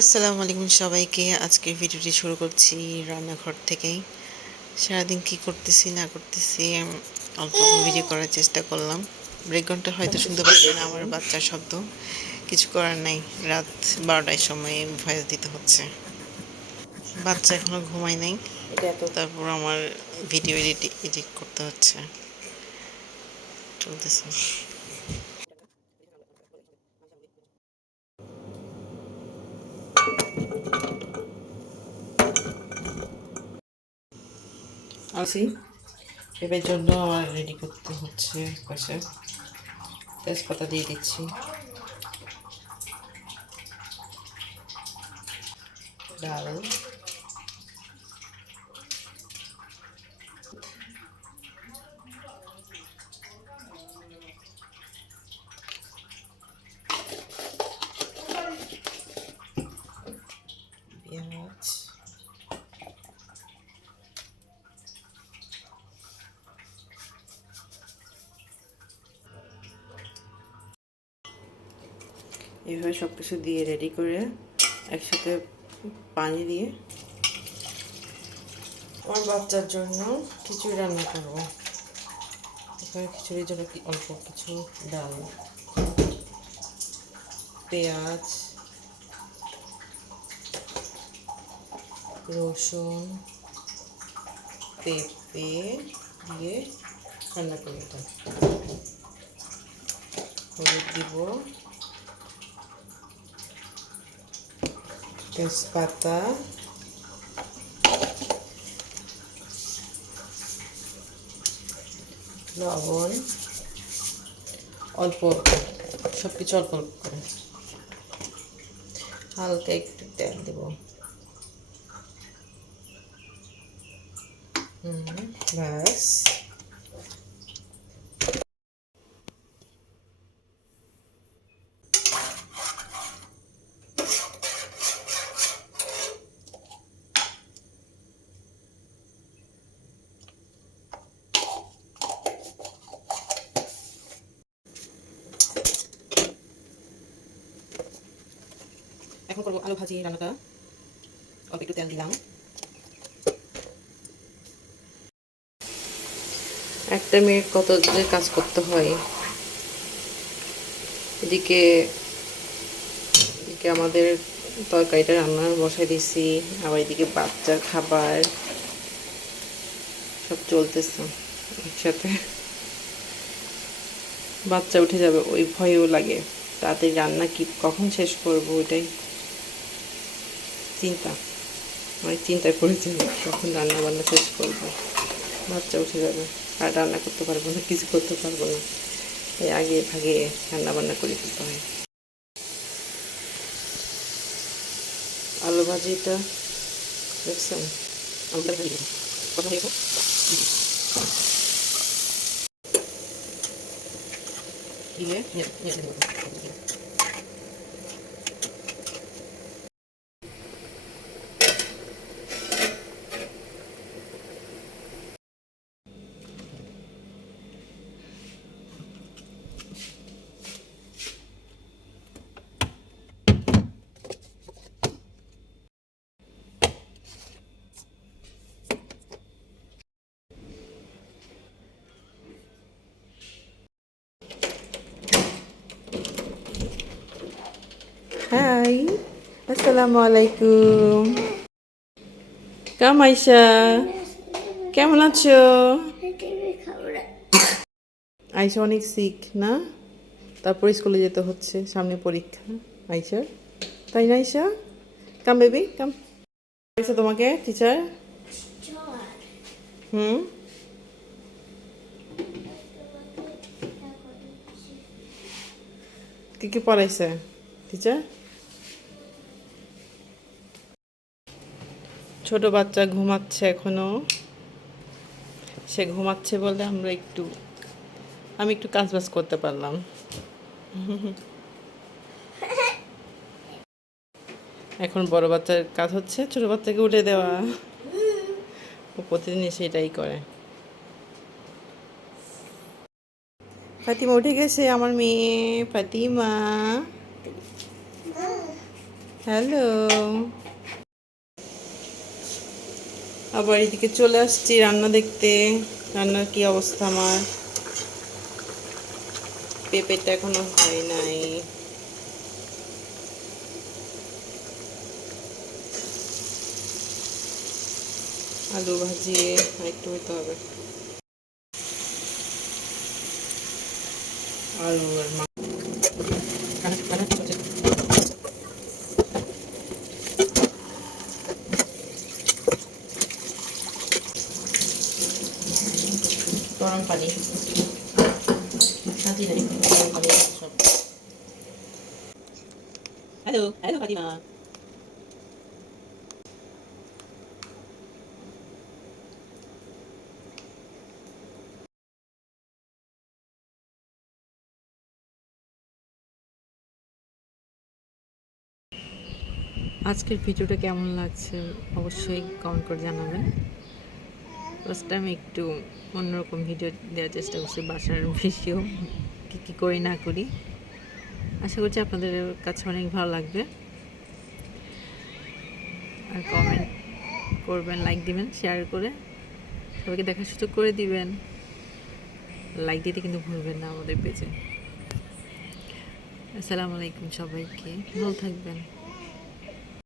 আসসালামু আলাইকুম সবাইকে। আজকের ভিডিওটি শুরু করছি রান্নাঘর থেকেই। সারাদিন কি করতেছি, না করতেছি অল্প ভিডিও করার চেষ্টা করলাম। ব্রেকগ্রাউন্ডটা হয়তো শুনতে পাচ্ছেন না, আমার বাচ্চার শব্দ। কিছু করার নাই, রাত বারোটার সময় ভয়েস দিতে হচ্ছে। বাচ্চা এখনও ঘুমায় নাই, তারপর আমার ভিডিও এডিট এডিট করতে হচ্ছে। চলতেছে। আছি এবার জন্য আমার রেডি করতে হচ্ছে পাশে তেজপাতা দিয়ে দিচ্ছি। ডাল। পেঁয়াজ। এইভাবে সব কিছু দিয়ে রেডি করে একসাথে পানি দিয়ে আমার বাচ্চার জন্য খিচুড়ি রান্না করব। এখানে খিচুড়ির জন্য কি অল্প কিছু ডাল, পেঁয়াজ, রসুন, পেঁপে দিয়ে রান্না করব এটা হলুদ দিব। তেজপাতা লবণ অল্প সব কিছু অল্প অল্প করে। হালকা একটু তেল দেব। ব্যাস। এখন করব আলু ভাজি রান্নাটা। অল্প একটু তেল দিলাম। একটা মিনিট কত যে কাজ করতে হয়। এদিকে এদিকে আমাদের তরকারিটা রান্নার বসাই দিছি আবার এদিকে বাচ্চার খাবার। সব চলতেছে একসাথে। বাচ্চা উঠে যাবে, ওই ভয়ও লাগে। তাড়াতাড়ি রান্না কি, কখন শেষ করব ওইটাই। চিন্তা অনেক চিন্তা করেছি কখন রান্না বান্না শেষ করব। বাচ্চা উঠে যাবে। আর রান্না করতে পারব না, কিছু করতে পারব না। এই আগে ভাগে রান্না বান্না করে ফেলতে হয়। আলু ভাজিটা দেখছেন? বলব দিয়ে হাই আসসালামু আলাইকুম কাম আইসা কেমন আছো আইসা অনেক সিক না? তারপর স্কুলে যেতে হচ্ছে সামনে পরীক্ষা আইসার তাই না আইসা কাম বেবি কাম আইসা তোমাকে টিচার হুম? কি কি পড়াইছে টিচার ছোট বাচ্চা ঘুমাচ্ছে এখনও। সে ঘুমাচ্ছে বলে আমরা একটু, আমি একটু কাজ বাজ করতে পারলাম। এখন বড় বাচ্চার কাজ হচ্ছে ছোট বাচ্চাকে উঠে দেওয়া। ও প্রতিদিন সেটাই করে। ফাতিমা উঠে গেছে, আমার মেয়ে ফাতিমা। হ্যালো। আবার এদিকে চলে আসছি রান্না দেখতে। রান্নার কি অবস্থা আমার? পেঁপেটা এখনও হয় নাই। আলু ভাজিয়ে একটু হইতে হবে। আলু আর গরম পানি। সাথী নাই। গরম পানি সব। Hello hello Fatima. আজকের ভিডিওটা কেমন লাগছে অবশ্যই কমেন্ট করে জানাবেন। ফার্স্ট টাইম একটু অন্যরকম ভিডিও দেওয়ার চেষ্টা করছি, বাসার ভিডিও, কী কী করি না করি। আশা করছি আপনাদের কাছে অনেক ভালো লাগবে। আর কমেন্ট করবেন লাইক দিবেন শেয়ার করে সবাইকে দেখার সুযোগ করে দিবেন। লাইক দিতে কিন্তু ভুলবেন না আমাদের পেজে আসসালামু আলাইকুম সবাইকে, ভালো থাকবেন।